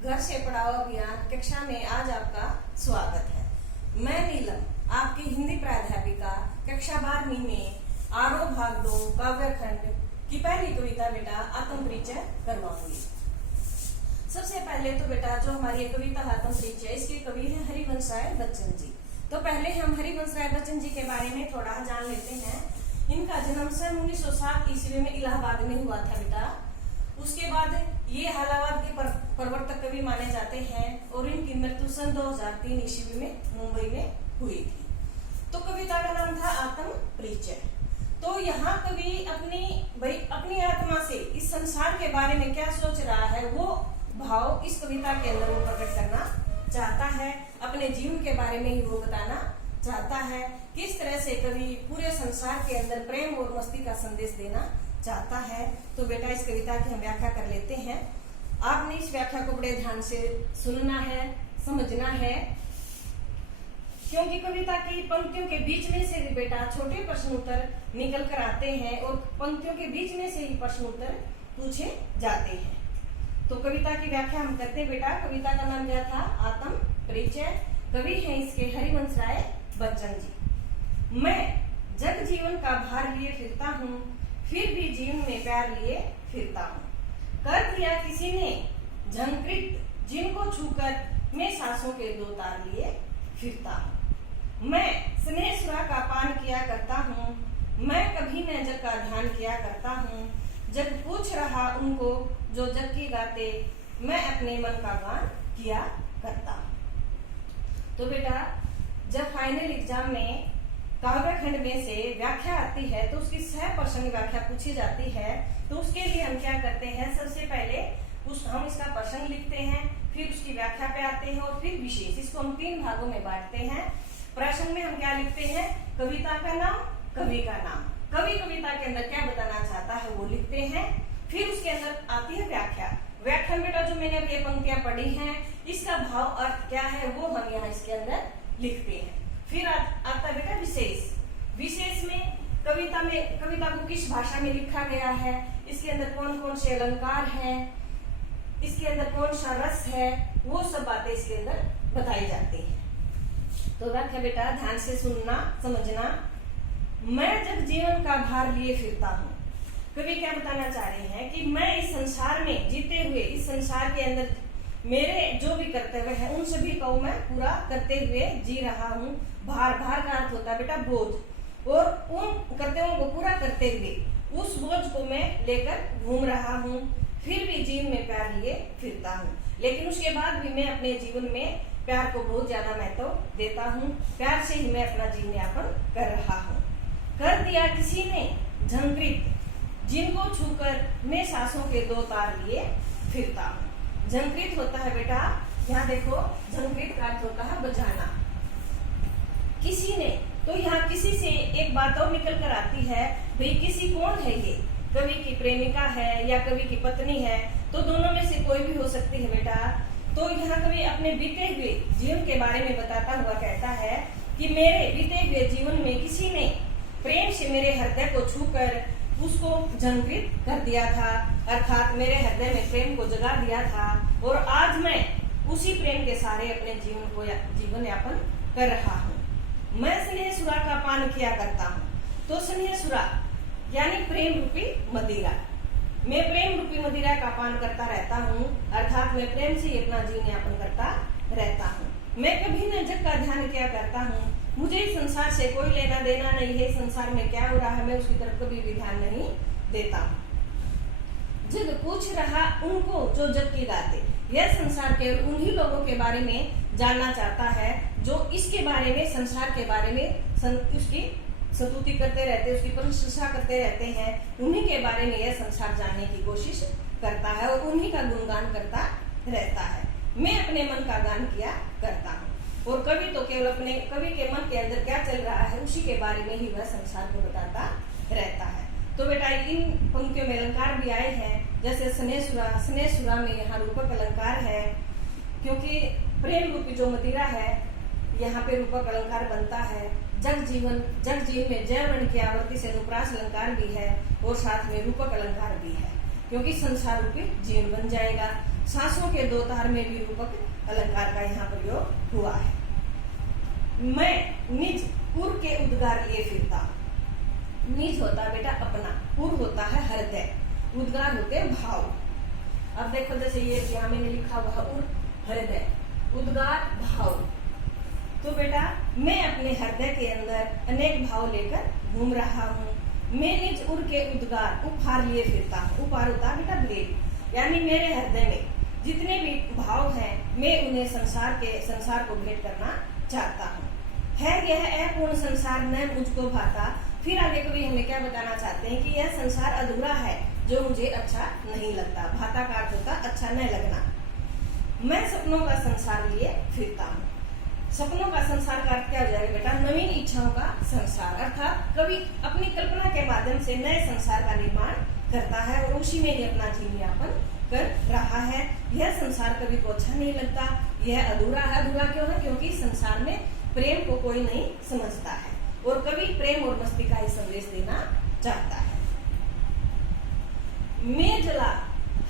घर से पढ़ाओ अभियान कक्षा में आज आपका स्वागत है। मैं नीलम, आपकी हिंदी प्राध्यापिका कक्षा 12वीं में आरोह भाग 2 काव्यखंड की पहली कविता बेटा आत्म परिचय करवाऊंगी। सबसे पहले तो बेटा जो हमारी कविता आत्म परिचय, इसके कवि हैं हरिवंश राय बच्चन जी। तो पहले हम हरिवंश राय बच्चन जी के बारे में थोड़ा जान लेते हैं। इनका जन्म सन 1907 ईस्वी में इलाहाबाद में हुआ था बेटा। उसके बाद ये इलाहाबाद के प्रवर्तक कवि माने जाते हैं और इनकी मृत्यु सन 2003 ईस्वी में मुंबई में हुई थी। तो कविता का नाम था आत्म परिचय। तो यहाँ कवि अपनी आत्मा से इस संसार के बारे में क्या सोच रहा है, वो भाव इस कविता के अंदर वो प्रकट करना चाहता है। अपने जीवन के बारे में ही वो बताना चाहता है। किस तरह से कवि पूरे संसार के अंदर प्रेम और मस्ती का संदेश देना चाहता है। तो बेटा इस कविता की हम व्याख्या कर लेते हैं। आपने इस व्याख्या को बड़े ध्यान से सुनना है, समझना है, क्योंकि कविता की पंक्तियों के बीच में से बेटा छोटे प्रश्न उत्तर निकल कर आते हैं और पंक्तियों के बीच में से ही प्रश्न उत्तर पूछे जाते हैं। तो कविता की व्याख्या हम करते हैं बेटा। कविता का नाम क्या था? आत्म परिचय। कवि हैं इसके हरिवंश राय बच्चन जी। मैं जग जीवन का भार लिए फिरता हूँ, फिर भी जीवन में प्यार लिए फिरता हूँ। कर दिया किसी ने झंकृत, जिनको छूकर मैं सांसों के 2 तार लिए फिरता हूँ। मैं स्नेह सुरा का पान किया करता हूँ, मैं कभी न जग का ध्यान किया करता हूँ। जग पूछ रहा उनको जो जग की गाते, मैं अपने मन का गान किया करता हूँ। तो बेटा जब फाइनल एग्जाम में काव्यखंड में से व्याख्या आती है तो उसकी सह प्रसंग व्याख्या पूछी जाती है। तो उसके लिए हम क्या करते हैं, सबसे पहले हम इसका प्रसंग लिखते हैं, फिर उसकी व्याख्या पे आते हैं और फिर विशेष। इसको हम 3 भागों में बांटते हैं। प्रसंग में हम क्या लिखते हैं? कविता का नाम, कवि का नाम, कवि कविता के अंदर क्या बताना चाहता है वो लिखते हैं। फिर उसके अंदर आती है व्याख्या। व्याख्या बेटा जो मैंने अब ये पंक्तियां पढ़ी हैं, इसका भाव अर्थ क्या है वो हम यहाँ इसके अंदर लिखते हैं। फिर आता है बेटा विशेष। विशेष में कविता को किस भाषा में लिखा गया है, इसके अंदर कौन कौन से अलंकार हैं, इसके अंदर कौन सा रस है, वो सब बातें इसके अंदर बताई जाती है। तो व्याख्या बेटा ध्यान से सुनना, समझना। मैं जग जीवन का भार लिए फिरता हूँ। कवि क्या बताना चाह रहे हैं कि मैं इस संसार में जीते हुए, इस संसार के अंदर मेरे जो भी कर्तव्य है उन सभी को मैं पूरा करते हुए जी रहा हूँ। भार का अर्थ होता है बेटा बोझ, और उन कर्तव्यों को पूरा करते हुए उस बोझ को मैं लेकर घूम रहा हूँ। फिर भी जीवन में प्यार लिए फिरता हूँ, लेकिन उसके बाद भी मैं अपने जीवन में प्यार को बहुत ज्यादा महत्व देता हूँ। प्यार से ही मैं अपना जीवन यापन कर रहा हूँ। कर दिया किसी ने झंकृत, जिनको छूकर मैं सांसों के 2 तार लिए फिरता हूँ। झंकृत होता है बेटा, यहाँ देखो झंकृत का अर्थ होता है बजाना। किसी ने, तो यहाँ किसी से एक बात और निकल कर आती है, भाई किसी कौन है ये? कवि की प्रेमिका है या कवि की पत्नी है, तो दोनों में से कोई भी हो सकती है बेटा। तो यहाँ कवि अपने बीते हुए जीवन के बारे में बताता हुआ कहता है कि मेरे बीते हुए जीवन में किसी ने प्रेम से मेरे हृदय को छूकर उसको झंकृत कर दिया था, अर्थात मेरे हृदय में प्रेम को जगा दिया था, और आज मैं उसी प्रेम के सहारे अपने जीवन यापन कर रहा हूँ। मैं स्नेह सुरा का पान किया करता हूँ। तो स्नेह सुरा यानी प्रेम रूपी मदिरा, मैं प्रेम रूपी मदिरा का पान करता रहता हूँ, अर्थात मैं प्रेम से अपना जीवन यापन करता रहता हूँ। मैं कभी न जग का ध्यान किया करता हूँ, मुझे इस संसार से कोई लेना देना नहीं है, संसार में क्या हो रहा है मैं उसकी तरफ कभी भी ध्यान नहीं देता हूँ। जग पूछ रहा उनको जो जग की गाते, यह संसार के उन्हीं लोगों के बारे में जानना चाहता है जो इसके बारे में, संसार के बारे में उसकी स्तुति करते रहते, उसकी प्रशंसा करते रहते हैं। उन्हीं के बारे में यह संसार जानने की कोशिश करता है और उन्हीं का गुणगान करता रहता है। मैं अपने मन का गान किया करता हूँ, और कवि तो केवल अपने कवि के मन के अंदर क्या चल रहा है उसी के बारे में ही वह संसार को बताता रहता है। तो बेटा इन पंक्तियों में अलंकार भी आए हैं, जैसे स्नेह सुरा में यहाँ रूपक अलंकार है, क्योंकि प्रेम रूपी जो मदिरा है यहाँ पे रूपक अलंकार बनता है। जग जीवन में जय वर्ण की आवृत्ति से अनुप्रास अलंकार भी है और साथ में रूपक अलंकार भी है, क्योंकि संसार रूपी जीवन बन जाएगा। सांसों के दो तार में भी रूपक अलंकार का यहाँ प्रयोग हुआ है। मैं निज उर के उद्गार लिए फिरता। निज होता है बेटा अपना, उर होता है हृदय, उद्गार होते हैं भाव। अब देखो जैसे ये यहाँ मैंने लिखा हुआ उर हृदय, उद्गार भाव। तो बेटा मैं अपने हृदय के अंदर अनेक भाव लेकर घूम रहा हूँ। मैं निज उर के उद्गार उपहार लिए फिरता हूँ। उपहार होता बेटा ब्लेड, यानी मेरे हृदय में जितने भी भाव हैं मैं उन्हें संसार को भेंट करना चाहता हूँ। है यह अपूर्ण संसार न मुझको भाता। फिर आगे कभी हमें क्या बताना चाहते हैं कि यह संसार अधूरा है जो मुझे अच्छा नहीं लगता। भाता का अर्थ होता अच्छा न लगना। मैं सपनों का संसार लिए फिरता हूँ। सपनों का संसार का अर्थ क्या हो जाएगा बेटा? नवीन इच्छाओं का संसार, अर्थात कवि अपनी कल्पना के माध्यम से नए संसार का निर्माण करता है और उसी में ही अपना जीवन यापन कर रहा है। यह संसार कवि को अच्छा नहीं लगता, यह अधूरा है। अधूरा क्यों है? क्योंकि संसार में प्रेम को कोई नहीं समझता है और कवि प्रेम और मस्ती का ही संदेश देना चाहता है। मैं जला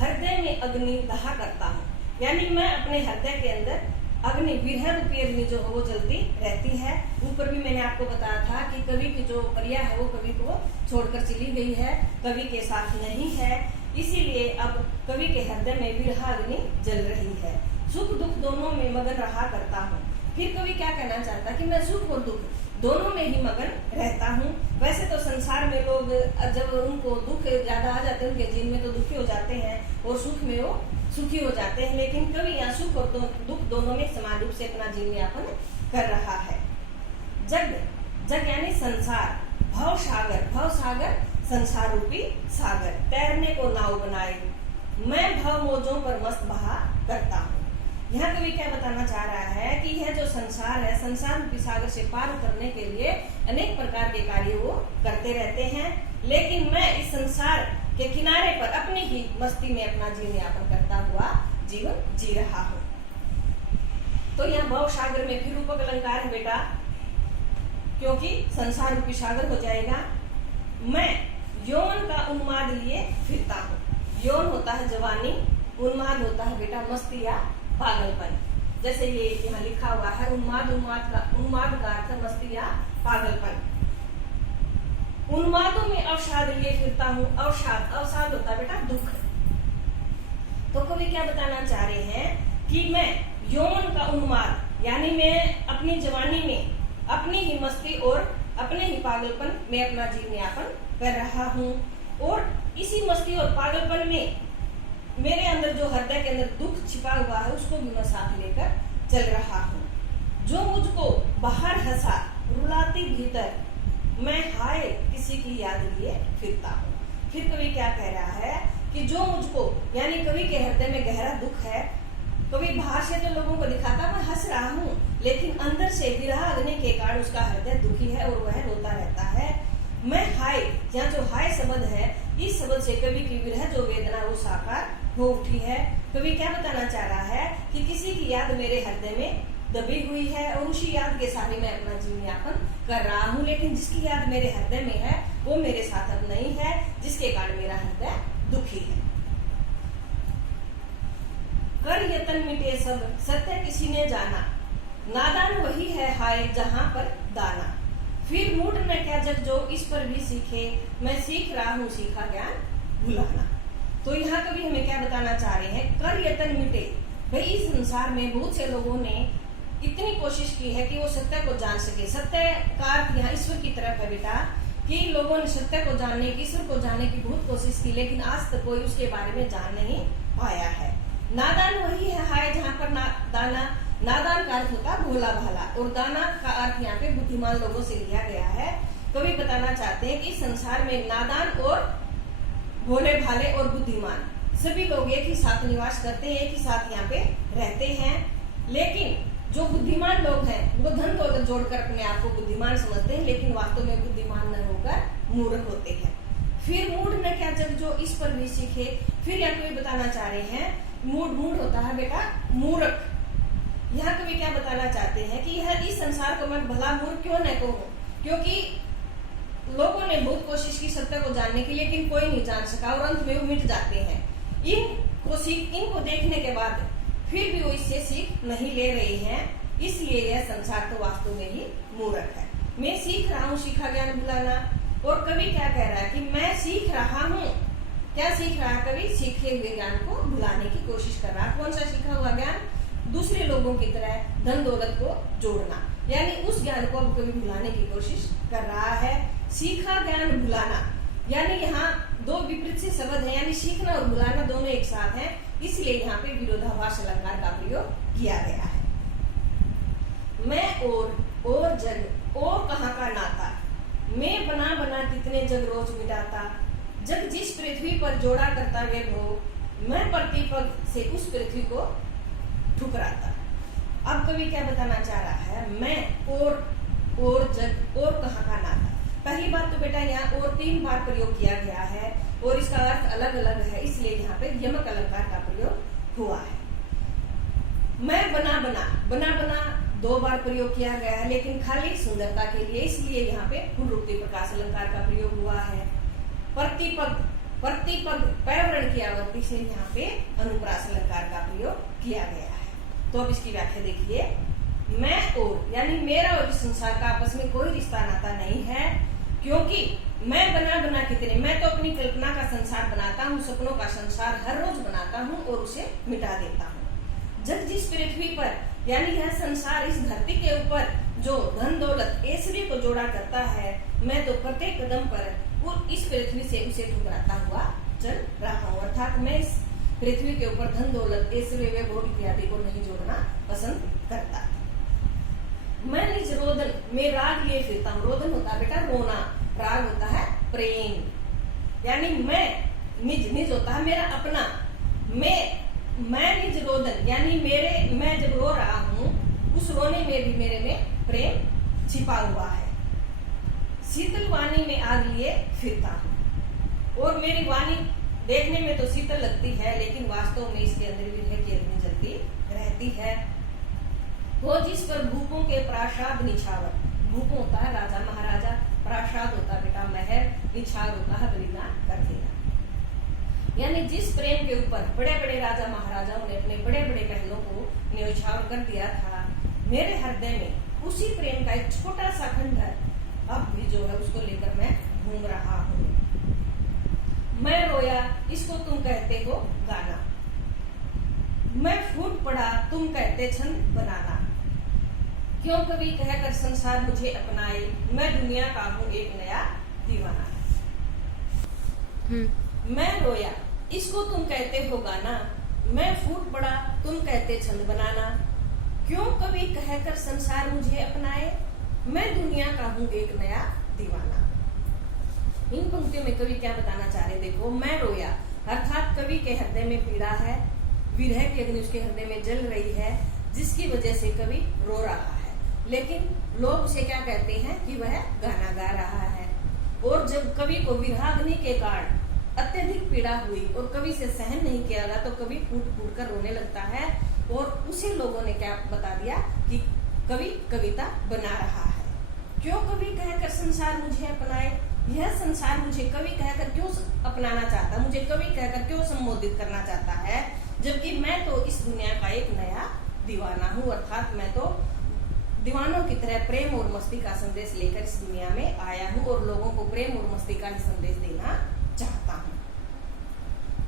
हृदय में अग्नि दहा करता हूँ, यानी मैं अपने हृदय के अंदर अग्नि, विरह रूपी अग्नि जो है वो जलती रहती है। ऊपर भी मैंने आपको बताया था कि कवि की जो प्रिया है वो कवि को छोड़कर चली गई है, कवि के साथ नहीं है, इसीलिए अब कवि के हृदय में विरह अग्नि जल रही है। सुख दुख दोनों में मगन रहा करता हूँ। फिर कवि क्या कहना चाहता है कि मैं सुख और दुख दोनों में ही मगन रहता हूँ। वैसे तो संसार में लोग जब उनको दुख ज्यादा आ जाते हैं उनके जीवन में तो दुखी हो जाते हैं और सुख में वो सुखी हो जाते हैं, लेकिन कवि यहाँ सुख और दुख दोनों में समान रूप से अपना जीवन यापन कर रहा है। जग, जग यानी संसार, भव सागर संसार रूपी सागर, तैरने को नाव बनाए मैं भव मौजों पर मस्त बहा करता हूँ। यहाँ कवि क्या बताना चाह रहा है कि यह जो संसार है, संसार रूपी सागर से पार उतरने के लिए अनेक प्रकार के कार्य वो करते रहते हैं, लेकिन मैं इस संसार के किनारे पर अपनी ही मस्ती में अपना जीवन यापन करता हुआ जीवन जी रहा हूँ। तो यहाँ भव सागर में फिर रूपक अलंकार है बेटा, क्योंकि संसार रूपी सागर हो जाएगा। मैं यौन का उन्माद लिए फिरता हूँ। यौन होता है जवानी, उन्माद होता है बेटा मस्ती या पागलपन। जैसे ये यहाँ लिखा हुआ है उन्माद का अर्थ मस्ती या पागलपन। उन्मादों में अवसाद लिए फिरता हूँ। अवसाद होता है बेटा दुख। तो कवि क्या बताना चाह रहे हैं कि मैं यौन का उन्माद, यानी मैं अपनी जवानी में अपनी ही मस्ती और अपने ही पागलपन में अपना जीवन यापन कर रहा हूँ, और इसी मस्ती और पागलपन में मेरे अंदर जो हृदय के अंदर दुख छिपा हुआ है उसको भी मैं साथ लेकर चल रहा हूँ। जो मुझको बाहर हंसा रुलाती भीतर मैं हाय किसी की याद लिए फिरता हूँ। फिर कवि क्या कह रहा है कि जो मुझको, यानी कवि के हृदय में गहरा दुख है। कवि बाहर से तो लोगों को दिखाता मैं हंस रहा हूँ, लेकिन अंदर से विरह अग्नि के कारण उसका हृदय दुखी है और वह रोता रहता है। मैं हाय, यहाँ जो हाय शब्द है, इस शब्द से कवि की विरह जो वेदना वो साकार हो उठी है। कवि क्या बताना चाह रहा है कि किसी की याद मेरे हृदय में दबी हुई है और उसी याद के साथ मैं अपना जीवन यापन कर रहा हूँ, लेकिन जिसकी याद मेरे हृदय में है वो मेरे साथ अब नहीं है, जिसके कारण मेरा हृदय दुखी है। कर यतन मिटे सब सत्य किसी ने जाना, नादान वही है हाय जहाँ पर दाना। फिर मूड न क्या जग जो इस पर भी सीखे, मैं सीख रहा हूँ सीखा ज्ञान भुलाना। तो यहाँ कभी हमें क्या बताना चाह रहे हैं? कर यतन मिटे। भाई इस संसार में बहुत से लोगों ने इतनी कोशिश की है कि वो सत्य को जान सके। सत्य का अर्थ यहाँ ईश्वर की तरफ है बेटा, कि लोगों ने सत्य को जानने की, ईश्वर को जानने की बहुत कोशिश की, लेकिन आज तक कोई उसके बारे में जान नहीं पाया है। नादान वही है हाय जहाँ पर दाना। नादान का अर्थ होता है भोला भाला, और दाना का अर्थ यहाँ पे बुद्धिमान लोगों से लिया गया है। कवि बताना चाहते हैं कि संसार में नादान और भोले भाले और बुद्धिमान सभी लोग एक ही साथ निवास करते हैं, एक ही साथ यहाँ पे रहते हैं, लेकिन जो बुद्धिमान लोग हैं वो धन दौलत जोड़कर अपने आप को बुद्धिमान समझते हैं, लेकिन वास्तव में बुद्धिमान न होकर मूर्ख होते हैं। फिर मूड न क्या जग जो इस पर भी सीखे। फिर यहाँ कवि बताना चाह रहे हैं मूड होता है बेटा मूर्ख। यहाँ कवि क्या बताना चाहते हैं कि यह इस संसार को मैं भला मूर्ख क्यों न कहूं, क्योंकि लोगों ने बहुत कोशिश की सत्य को जानने की, लेकिन कोई नहीं जान सका और अंत में वो मिट जाते हैं। इन इनको देखने के बाद फिर भी वो इससे सीख नहीं ले रहे हैं, इसलिए यह संसार तो वास्तव में ही मूर्ख है। मैं सीख रहा हूँ सीखा ज्ञान भुलाना, और कवि क्या कह रहा है कि मैं सीख रहा हूँ। क्या सीख रहा है कवि? सीखे हुए ज्ञान को भुलाने की कोशिश कर रहा है। कौन सा सीखा हुआ ज्ञान? दूसरे लोगों की तरह धन दौलत को जोड़ना, यानी उस ज्ञान को अब कवि भुलाने की कोशिश कर रहा है। सीखा ज्ञान भुलाना, यानी यहाँ दो विपरीत से शब्द है, यानी सीखना और भुलाना दोनों एक साथ हैं, इसलिए यहाँ पे विरोधाभास अलंकार का प्रयोग किया गया है। मैं और जग, और कहाँ का नाता, मैं बना बना कितने जग रोज मिटाता, जग जिस पृथ्वी पर जोड़ा करता वे भो, मैं प्रतिपद से उस पृथ्वी को ठुकराता। अब कवि क्या बताना चाह रहा है? मैं और जग, और कहाँ का नाता। पहली बात तो बेटा यहाँ और 3 बार प्रयोग किया गया है और इसका अर्थ अलग अलग है, इसलिए यहाँ पे यमक अलंकार का प्रयोग हुआ है। मैं बना बना 2 बार प्रयोग किया गया है, लेकिन खाली सुंदरता के लिए, इसलिए यहाँ पे पुनरुक्ति प्रकाश अलंकार का प्रयोग हुआ है। प्रतिपद पैवरण की आवृत्ति से यहाँ पे अनुप्रास अलंकार का प्रयोग किया गया है। तो अब इसकी व्याख्या देखिए। मैं और, यानी मेरा और इस संसार का आपस में कोई रिश्ता नाता नहीं है, क्योंकि मैं बना कितने, मैं तो अपनी कल्पना का संसार बनाता हूँ, सपनों का संसार हर रोज बनाता हूँ और उसे मिटा देता हूँ। जग जिस पृथ्वी पर, यानी यह संसार इस धरती के ऊपर जो धन दौलत ऐश्वर्य को जोड़ा करता है, मैं तो प्रत्येक कदम पर इस पृथ्वी से उसे ठुकराता हुआ चल रहा हूँ। अर्थात मैं इस पृथ्वी के ऊपर धन दौलत ऐश्वर्य वैभव इत्यादि को नहीं जोड़ना पसंद करता। मैं निज रोदन में राग लिए फिरता हूँ। रोदन होता है बेटा रोना, राग होता है प्रेम, यानी मैं निज होता है मेरा अपना, मैं निज रोदन, यानी मैं जब रो रहा हूँ उस रोने में भी मेरे में प्रेम छिपा हुआ है। शीतल वाणी में आग लिए फिरता हूँ, और मेरी वाणी देखने में तो शीतल लगती है, लेकिन वास्तव में इसके अंदर विरह की अग्नि जलती रहती है। वो जिस पर भूपों के प्रासाद निछावर, भूप होता है राजा महाराजा, प्रासाद होता है बेटा महल, निछावर होता है बलिदान कर देना, यानी जिस प्रेम के ऊपर बड़े बड़े राजा महाराजाओं ने अपने बड़े बड़े महलों को न्यौछावर कर दिया था, मेरे हृदय में उसी प्रेम का एक छोटा सा खंडहर अब भी जो है उसको लेकर मैं घूम रहा हूँ। मैं रोया इसको तुम कहते हो गाना, मैं फूट पड़ा तुम कहते छंद बनाना, क्यों कभी कहकर संसार मुझे अपनाए, मैं दुनिया का हूँ एक नया दीवाना। मैं रोया इसको तुम कहते हो गाना, मैं फूट पड़ा तुम कहते छंद बनाना, क्यों कभी कहकर संसार मुझे अपनाए, मैं दुनिया का हूँ एक नया दीवाना। इन पंक्तियों में कवि क्या बताना चाह रहे? देखो, मैं रोया अर्थात कवि के हृदय में पीड़ा है, विरह की अग्नि उसके हृदय में जल रही है, जिसकी वजह से कवि रो रहा है, लेकिन लोग उसे क्या कहते हैं कि वह गाना गा रहा है। और जब कवि को विरहाग्नि के कारण अत्यधिक पीड़ा हुई और कवि से सहन नहीं किया गया, तो कवि फूट फूट कर रोने लगता है, और उसे लोगों ने क्या बता दिया कि कवि कविता बना रहा है। क्यों कवि कहकर संसार मुझे अपनाए, यह संसार मुझे कवि कहकर क्यों अपनाना चाहता है, मुझे कवि कहकर क्यों संबोधित करना चाहता है, जबकि मैं तो इस दुनिया का एक नया दीवाना हूँ। अर्थात मैं तो दीवानों की तरह प्रेम और मस्ती का संदेश लेकर इस दुनिया में आया हूँ और लोगों को प्रेम और मस्ती का ही संदेश देना चाहता हूँ।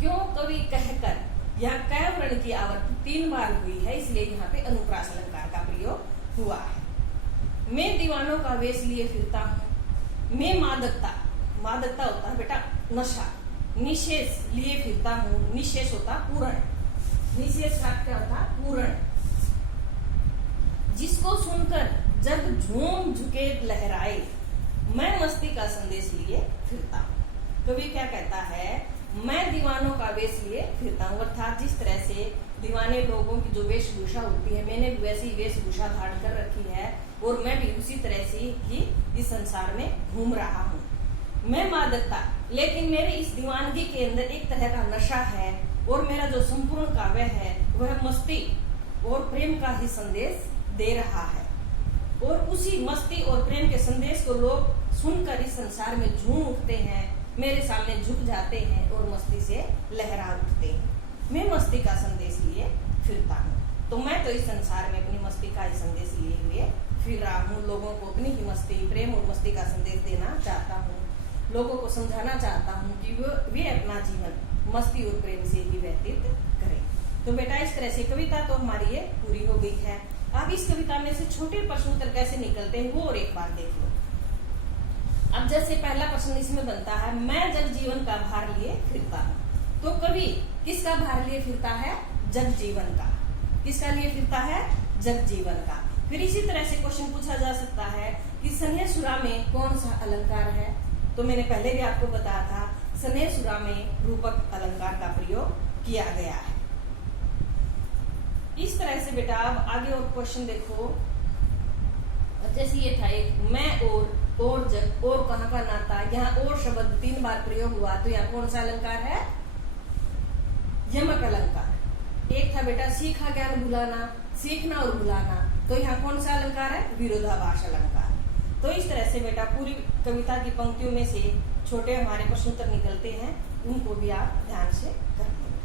क्यों कवि कहकर, यह कैवरण की आवृत्ति 3 बार हुई है, इसलिए यहाँ पे अनुप्रास अलंकार का प्रयोग हुआ है। मैं दीवानों का वेश लिए फिरता हूँ, मैं मादकता होता है बेटा नशा, निशेष लिए फिरता हूँ, निशेष होता पूर्ण, निशेष का क्या होता पूर्ण, जिसको सुनकर जब झूम झुके लहराए, मैं मस्ती का संदेश लिए फिरता हूँ। कवि क्या कहता है? मैं दीवानों का वेश लिए फिरता हूँ, अर्थात जिस तरह से दीवाने लोगों की जो वेशभूषा होती है, मैंने वैसी वेशभूषा धारण कर रखी है और मैं भी उसी तरह से ही इस संसार में घूम रहा हूँ। मैं मादकता, लेकिन मेरे इस दीवानगी के अंदर एक तरह का नशा है, और मेरा जो संपूर्ण काव्य है वह मस्ती और प्रेम का ही संदेश दे रहा है, और उसी मस्ती और प्रेम के संदेश को लोग सुनकर इस संसार में झूम उठते हैं, मेरे सामने झुक जाते हैं और मस्ती से लहरा उठते हैं। मैं मस्ती का संदेश लिए फिरता हूँ। तो मैं तो इस संसार में अपनी मस्ती का ही संदेश लिए हुए फिर रहा हूँ। लोगों को अपनी ही मस्ती, प्रेम और मस्ती का संदेश देना चाहता हूँ। लोगों को समझाना चाहता हूँ कि वे अपना जीवन मस्ती और प्रेम से ही व्यतीत करें। तो बेटा इस तरह से कविता तो हमारी ये पूरी हो गई है। अब इस कविता में से छोटे प्रश्न उत्तर कैसे निकलते हैं वो और एक बार देख लो। अब जैसे पहला प्रश्न इसमें बनता है, मैं जग जीवन का भार लिए फिरता हूँ। तो कवि किसका भार लिए फिरता है? जग जीवन का। किसका लिए फिरता है? जग जीवन का। फिर इसी तरह से क्वेश्चन पूछा जा सकता है कि स्नेहसुरा में कौन सा अलंकार है? तो मैंने पहले भी आपको बताया था, स्नेहसुरा में रूपक अलंकार का प्रयोग किया गया है। इस तरह से बेटा अब आगे और क्वेश्चन देखो। जैसे ये था एक, मैं और जग, और कहाँ का नाता, यहाँ और शब्द 3 बार प्रयोग हुआ। तो यहाँ कौन सा अलंकार है? यमक अलंकार। एक था बेटा सीखा ज्ञान भुलाना, सीखना और भुलाना। तो यहाँ कौन सा अलंकार है? विरोधाभास अलंकार। तो इस तरह से बेटा पूरी कविता की पंक्तियों में से छोटे हमारे प्रश्न उत्तर निकलते हैं, उनको भी आप ध्यान से कर लेंगे।